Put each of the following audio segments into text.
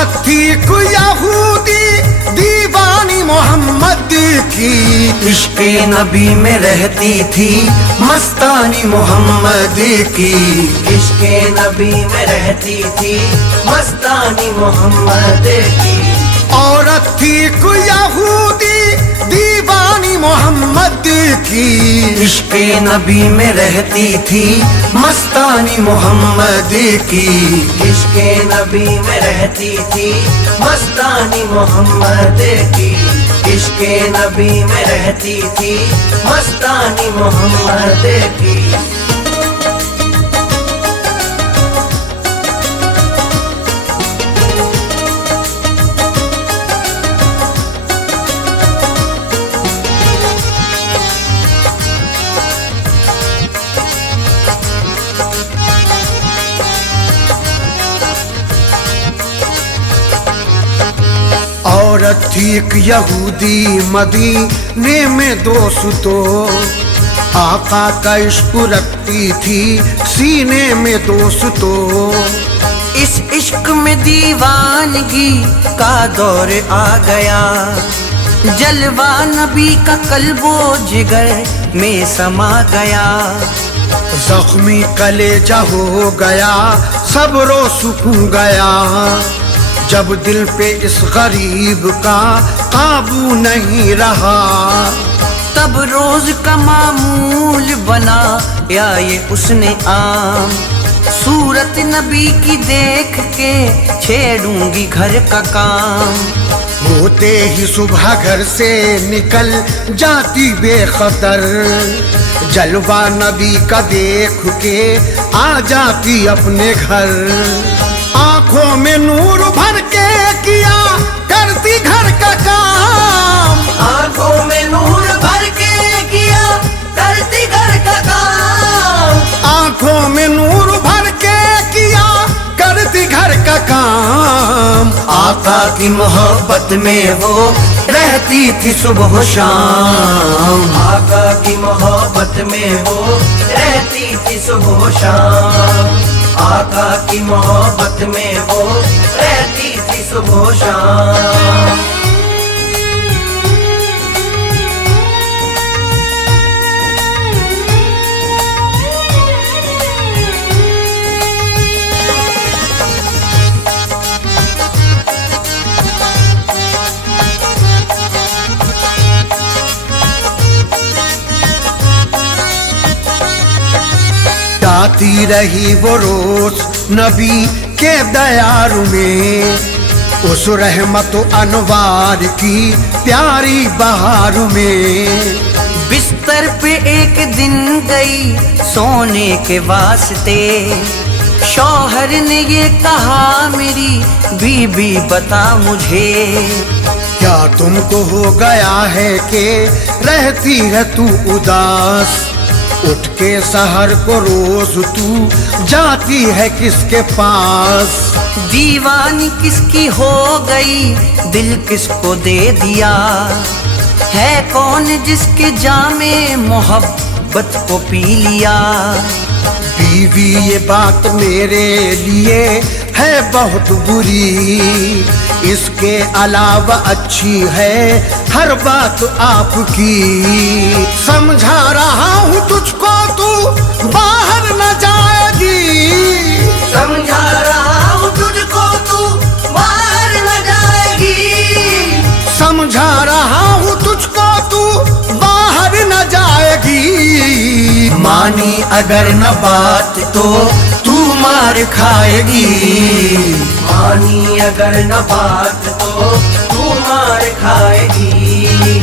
औरत थी कोई यहूदी दीवानी मोहम्मद की, इश्क़ नबी में रहती थी मस्तानी मोहम्मद की, इश्क़ नबी में रहती थी मस्तानी मोहम्मद की। औरत थी कोई यहूदी दीवानी मोहम्मद की, इश्क़ नबी में रहती थी मस्तानी मोहम्मद की, इश्क़ नबी में रहती थी मस्तानी मोहम्मद की, इश्क़ नबी में रहती थी मस्तानी मोहम्मद की। औरत थी एक यहूदी मदीने में दोस्तों, आका का इश्क रखती थी सीने में दोस्तों। इस इश्क में दीवानगी का दौर आ गया, जलवा नबी का कल्बो जिगर में समा गया। जख्मी कलेजा हो गया सब्रो सुकून गया, जब दिल पे इस गरीब का काबू नहीं रहा। तब रोज का मामूल बना या ये उसने आम, सूरत नबी की देख के छेड़ूंगी घर का काम। होते ही सुबह घर से निकल जाती बेखतर, जलवा नबी का देख के आ जाती अपने घर। आंखों में नूर भर के किया करती घर का काम, आंखों में नूर भर के किया करती घर का काम, आंखों में नूर भर के किया करती घर का काम। आका की मोहब्बत में वो रहती थी सुबह शाम, आका की मोहब्बत में वो रहती थी सुबह शाम, आका की मोहब्बत में वो रहती थी सुबह शाम। जाती रही वो रोज नबी के दयारू में, उस रहमत अनवार की प्यारी बहार में। बिस्तर पे एक दिन गई सोने के वास्ते, शौहर ने ये कहा मेरी बीबी बता मुझे, क्या तुमको हो गया है कि रहती है तू उदास, उठ के सहर को रोज तू जाती है किसके पास। दीवानी किसकी हो गई दिल किसको दे दिया, है कौन जिसके जामे मोहब्बत को पी लिया। बीवी ये बात मेरे लिए है बहुत बुरी, इसके अलावा अच्छी है हर बात आपकी। समझा रहा हूँ तुझको तू बाहर न जाएगी, समझा रहा हूँ तुझको तू बाहर न जाएगी, समझा रहा हूँ तुझको तू बाहर न जाएगी। मानी अगर न बात तो तू मार खाएगी, मानी अगर न बात तो तू मार खाएगी,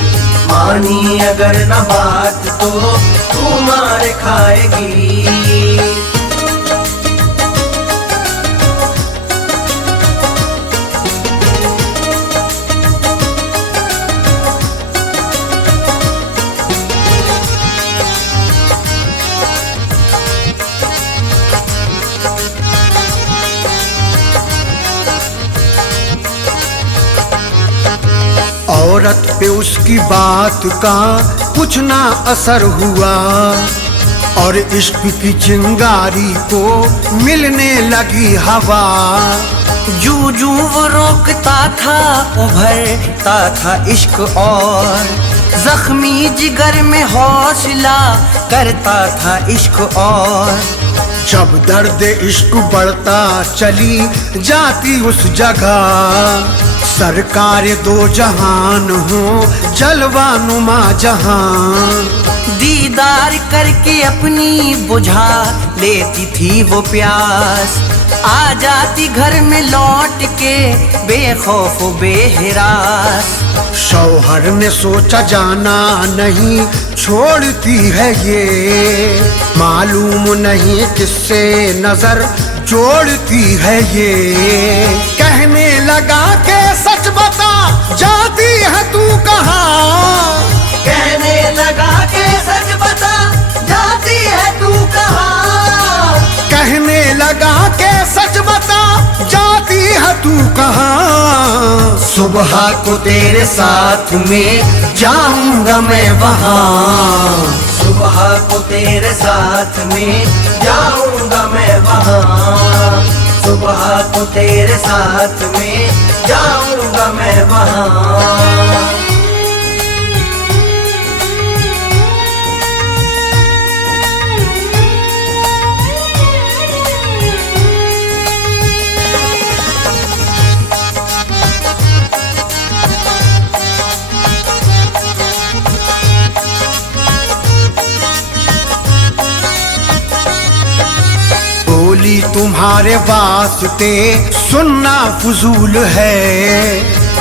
मानी अगर न बात तो तू मार खाएगी। औरत पे उसकी बात का कुछ ना असर हुआ, और इश्क की चिंगारी को मिलने लगी हवा। जू जू वो रोकता था उभरता था इश्क और जख्मी जिगर में हौसला करता था इश्क और जब दर्द इश्क बढ़ता चली जाती उस जगह सरकार दो जहान हो जलवा नुमा जहां दीदार करके अपनी बुझा लेती थी वो प्यास आ जाती घर में लौट के बेखौफ बेहिरास शौहर ने सोचा जाना नहीं छोड़ती है ये मालूम नहीं किससे नजर जोड़ती है ये कहने लगा के सच बता जाती है तू कहाँ कहने लगा के सच बता जाती है तू कहाँ कहने लगा के सच बता जाती है तू कहाँ सुबह को तेरे साथ में जाऊंगा मैं वहाँ सुबह को तेरे साथ में जाऊंगा मैं वहाँ सुबह को तेरे साथ में जाऊंगा मैं वहाँ बोली तुम्हारे वास्ते सुनना फजूल है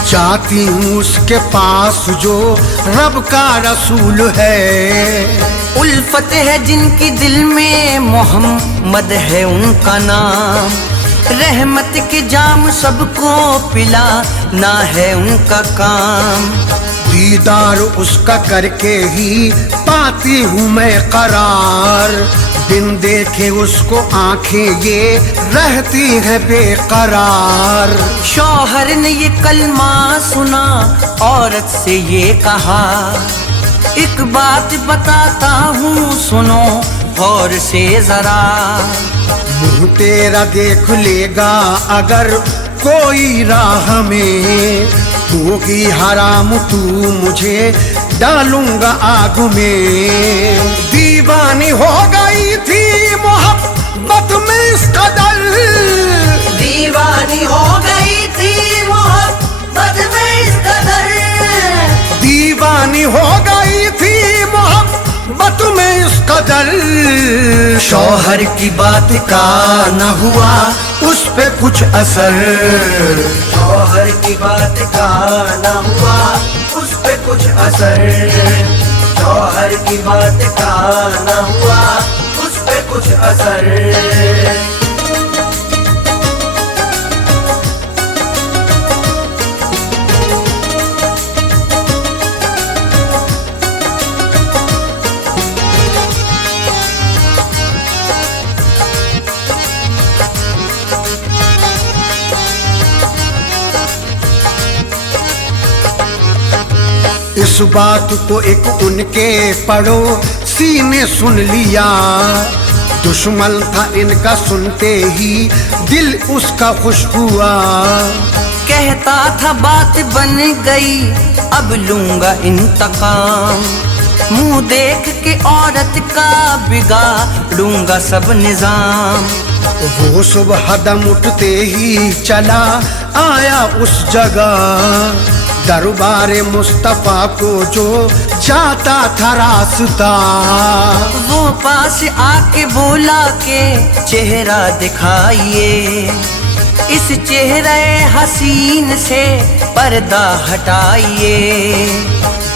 जाती हूँ उसके पास जो रब का रसूल है उल्फत है जिनकी दिल में मोहम्मद है उनका नाम रहमत के जाम सबको पिला ना है उनका काम दीदार उसका करके ही पाती हूँ मैं करार बिन देखे उसको आंखें ये रहती है बेकरार शौहर ने ये कलमा सुना औरत से ये कहा एक बात बताता हूँ सुनो गौर से जरा मुँह तेरा देख लेगा अगर कोई राह में होगी हराम तू मुझे डालूंगा आग में दीवानी हो गई थी मोहब्बत में इस कदर दीवानी हो गई थी मोहब्बत में इस कदर दीवानी हो गई थी मोहब्बत में इस कदर शौहर की बात का न हुआ उस पे कुछ असर शौहर की बात का न हुआ उस पे कुछ असर शौहर की बात का न हुआ उस पे कुछ असर इस बात को एक उनके पड़ोसी ने सुन लिया दुश्मन था इनका सुनते ही दिल उसका खुश हुआ कहता था बात बन गई अब लूंगा इंतकाम मुंह देख के औरत का बिगाड़ूंगा सब निजाम वो सुबह दम उठते ही चला आया उस जगह दरबारे मुस्तफा को जो जाता था रास्ता वो पास आके बोला के चेहरा दिखाइए इस चेहरे हसीन से पर्दा हटाइए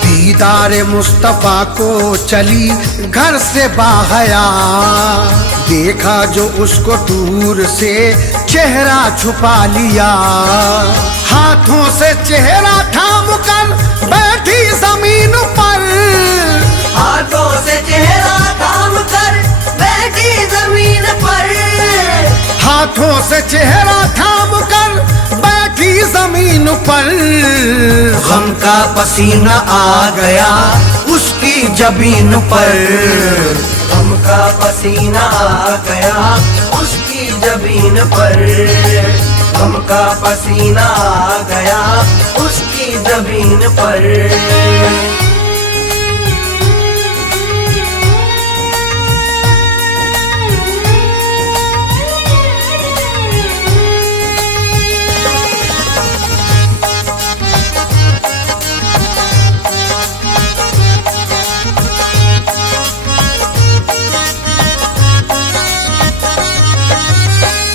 दीदार मुस्तफा को चली घर से बाहया देखा जो उसको दूर से चेहरा छुपा लिया हाथों से चेहरा थाम कर बैठी जमीन पर हाथों से चेहरा थाम कर बैठी जमीन पर हाथों से चेहरा थाम कर बैठी जमीन पर गम का पसीना आ गया उसकी जबीन पर गम का पसीना आ गया उसकी जबीन पर गम का पसीना आ गया उसकी जमीन पर।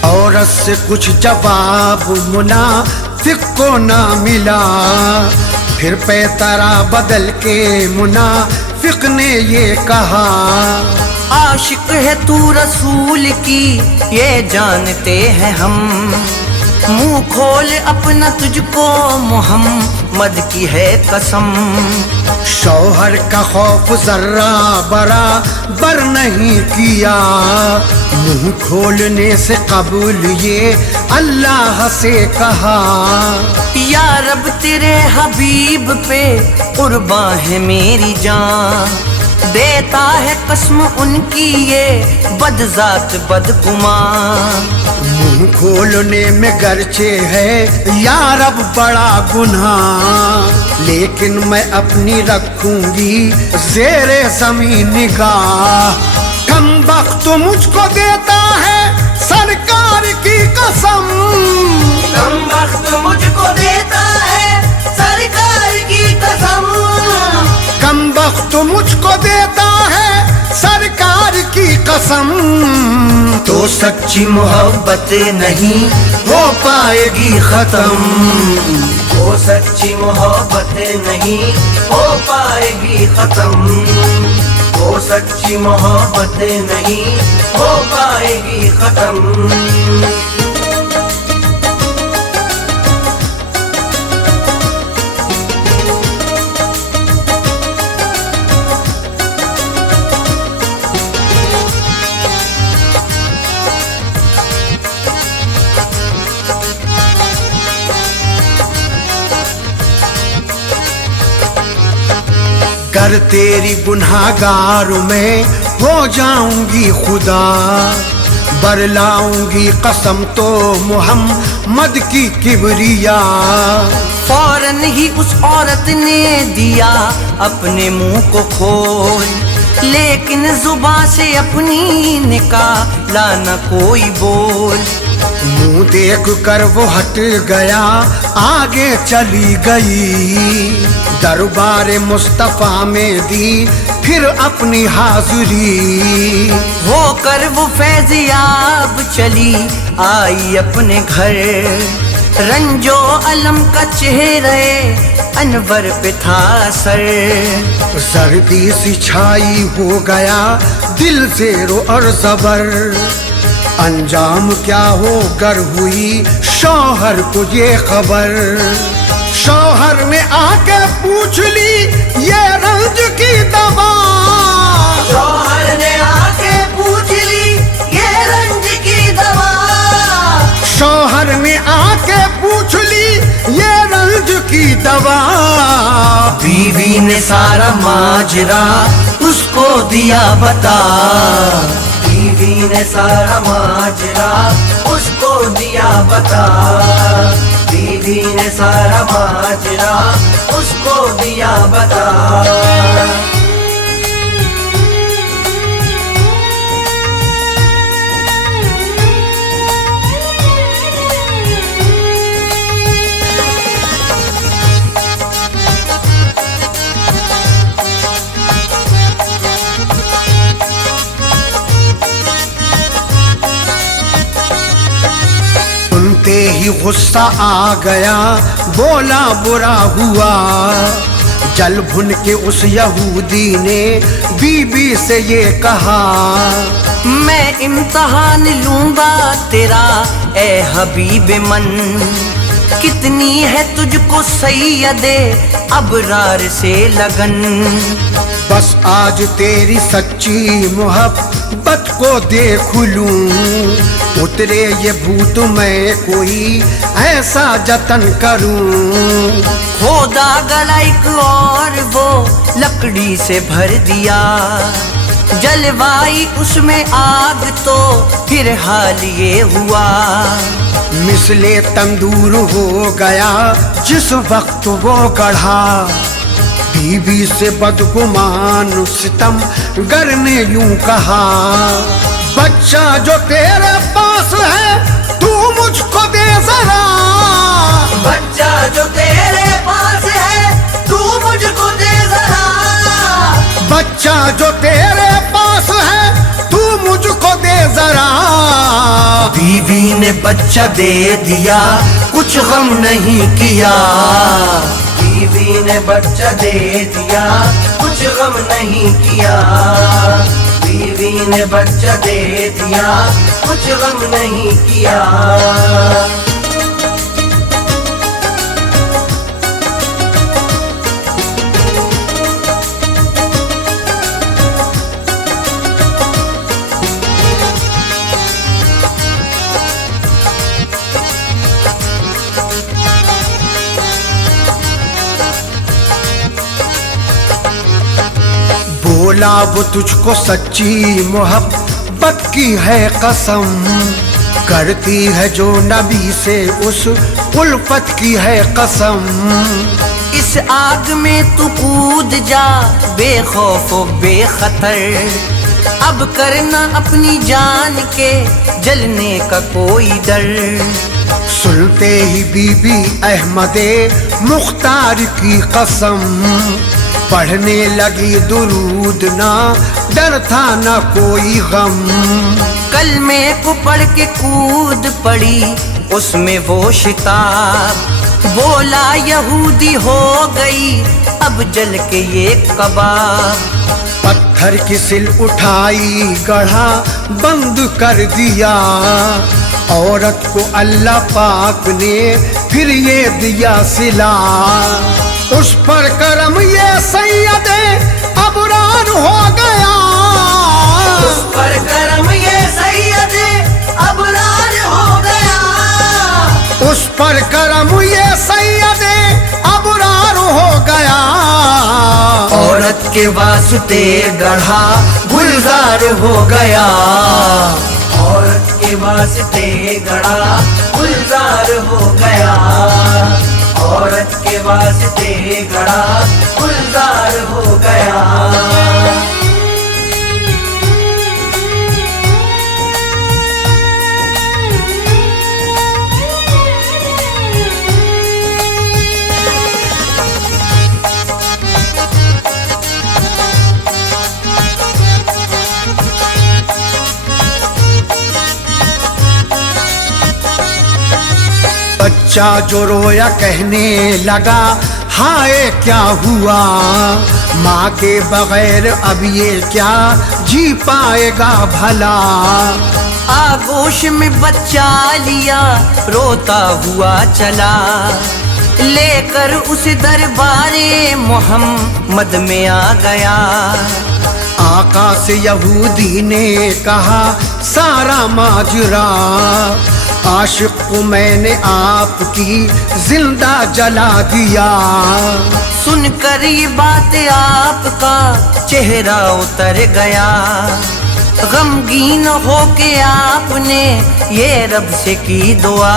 औरत से कुछ जवाब मुनाफिक को ना मिला, फिर पैतरा बदल के मुनाफिक ने ये कहा, आशिक है तू रसूल की ये जानते हैं हम, मुंह खोल अपना तुझको मोहम्मद की है कसम। शौहर का खौफ जर्रा बराबर नहीं किया, मुंह खोलने से कबूल ये अल्लाह से कहा, या रब तेरे हबीब पे कुर्बान है मेरी जान, देता है कसम उनकी ये बदजात बदगुमान। मुंह खोलने में गरचे है या रब बड़ा गुनाह, लेकिन मैं अपनी रखूंगी ज़ेरे ज़मीन निगाह। कम वक्त मुझको देता है सरकार की कसम, कम वक्त मुझको देता है सरकार की कसम, कम वक्त मुझको देता है सरकार की कसम। तो सच्ची मोहब्बत नहीं हो पाएगी खत्म, तो सच्ची मोहब्बत नहीं हो पाएगी खत्म, तो सच्ची मोहब्बत नहीं हो पाएगी खत्म। कर तेरी गुनाहगार में हो जाऊंगी खुदा, बरलाऊंगी कसम तो मोहम्मद की किबरिया। फौरन ही उस औरत ने दिया अपने मुंह को खोल, लेकिन जुबान से अपनी निकाला न कोई बोल। मुंह देख कर वो हट गया आगे चली गई, दरबार मुस्तफा में दी फिर अपनी हाजिरी। होकर वो फैज़याब चली आई अपने घर, रंजो अलम का चेहरे अनवर पे था सर। सर्दी सी छाई हो गया दिल से रो और जबर, अंजाम क्या हो कर हुई शौहर को ये खबर। शौहर ने आके पूछ ली ये रंज की दवा, शौहर ने आके पूछ ली ये रंज की दवा, शौहर ने आके पूछ ली ये रंज की दवा। बीवी ने सारा माजरा उसको दिया बता, बीवी ने सारा माजरा उसको दिया बता, बीवी ने सारा माजरा उसको दिया बता। सुनते ही गुस्सा आ गया बोला बुरा हुआ, जल भुन के उस यहूदी ने बीबी से ये कहा, मैं इम्तहान लूंगा तेरा ए हबीब मन, कितनी है तुझको सैयदे अबरार से लगन। बस आज तेरी सच्ची मोहब्बत को देख लूं, उतरे ये भूत मैं कोई ऐसा जतन करूं। खोदा गला एक और वो लकड़ी से भर दिया, जलवाई उसमें आग तो फिर हाल ये हुआ, मिसले तंदूर हो गया जिस वक्त वो गढ़ा। बीवी से बदगुमान सितम गर ने यूं कहा, बच्चा जो तेरे पास है तू मुझको दे जरा। बच्चा जो तेरे पास है तू मुझको दे जरा। बच्चा जो तेरे पास है तू मुझको दे जरा। बीवी ने बच्चा दे दिया कुछ गम नहीं किया। बीवी ने बच्चा दे दिया कुछ गम नहीं किया। बीवी ने बच्चा दे दिया कुछ गम नहीं किया। बोला वो तुझको सच्ची मोहब्बत की है कसम, करती है जो नबी से उस उल्फत की है कसम। इस आग में तू कूद जा बेखौफ बेखतर, अब करना अपनी जान के जलने का कोई डर। सुनते ही बीबी अहमदे मुख्तार की कसम, पढ़ने लगी दुरूद ना डर था ना कोई गम। कलमे को पढ़ के कूद पड़ी उसमें वो शिताब, बोला यहूदी हो गई अब जल के ये कबाब। पत्थर की सिल उठाई गढ़ा बंद कर दिया, औरत को अल्लाह पाक ने फिर ये दिया सिला। उस पर करम ये सैयदे अबरार हो गया। उस पर करम ये सैयदे अबरार हो गया। उस पर करम ये सैयदे अबरार हो गया। औरत के वास्ते गढ़ा गुलजार हो गया। औरत के वास्ते गढ़ा गुलजार हो गया। औरत के वास्ते गढ़ा गुलजार हो गया। बच्चा जो रोया कहने लगा हाय क्या हुआ, माँ के बगैर अब ये क्या जी पाएगा भला। आगोश में बच्चा लिया रोता हुआ चला, लेकर उस दरबारे मोहम्मद में आ गया। आका से यहूदी ने कहा सारा माजरा, आशिक को मैंने आपकी जिंदा जला दिया। सुनकर ये बात आपका चेहरा उतर गया, गमगीन होके आपने ये रब से की दुआ।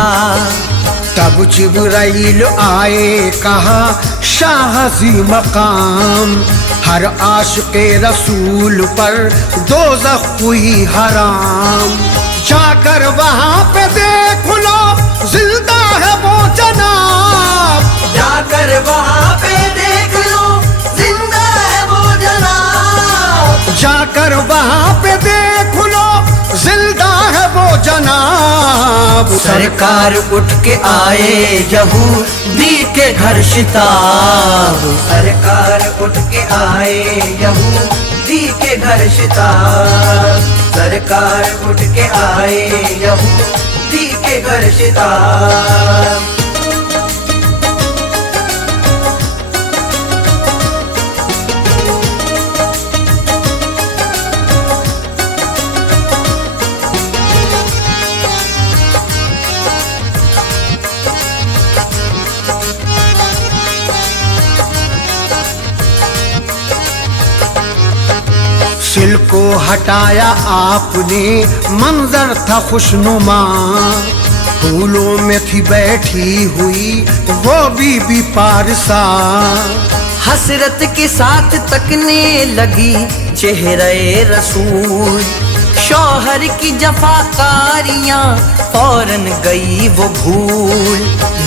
तब जिब्राइल आए कहा शाहजी मकाम, हर आशिक़े रसूल पर दोज़ख हुई हराम। जाकर वहाँ पे देख लो जिंदा है वो जनाब। जाकर वहाँ पे देख लो जिंदा है वो जनाब। जाकर वहाँ पे देख लो जिंदा है वो जनाब। सरकार उठ के आए यहूदी के घर शिताब। सरकार उठ के आए यहूदी के घर शिताब। सरकार उठ के आए यहूदी के घर शिताब। सिल को हटाया आपने मंजर था खुशनुमा, फूलों में थी बैठी हुई वो बीबी पारसा, हसरत के साथ तकने लगी चेहरे रसूल। शौहर की जफाकारियां फौरन गई वो भूल।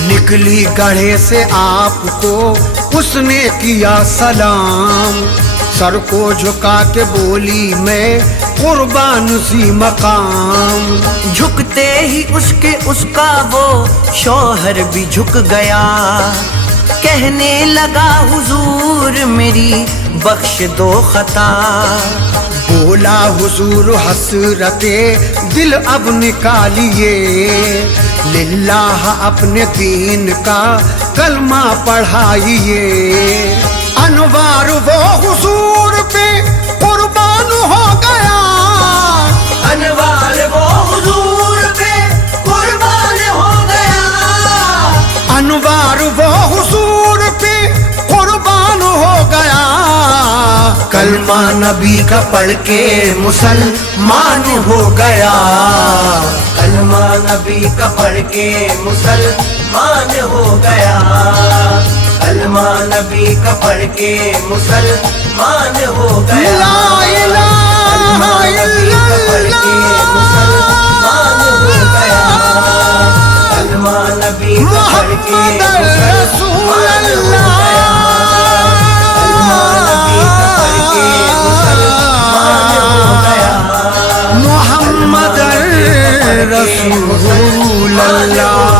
निकली गढ़े से आपको उसने किया सलाम, सर को झुका के बोली मैं कुर्बान सी मकाम। झुकते ही उसका वो शौहर भी झुक गया, कहने लगा हुजूर मेरी बख्श दो खता। बोला हुजूर हसरते दिल अब निकालिए, लिल्लाह अपने दीन का कलमा पढ़ाइए। अनवार वो हुजूर पे कुर्बान हो गया, अनवार वो हुजूर पे कुर्बान हो गया, अनवार वो हुजूर पे कुर्बान हो गया। कलमा नबी का पढ़ के मुसलमान हो गया, कलमा नबी का पढ़ के मुसलमान हो गया, कलमा नबी का पढ़ के मुसलमान हो गया। ला इलाहा कलमा नबी का पढ़ के मुहम्मद रसूल अल्लाह, कलमा नबी का पढ़ के मुसलमान हो गया, मुहम्मद रसूल अल्लाह।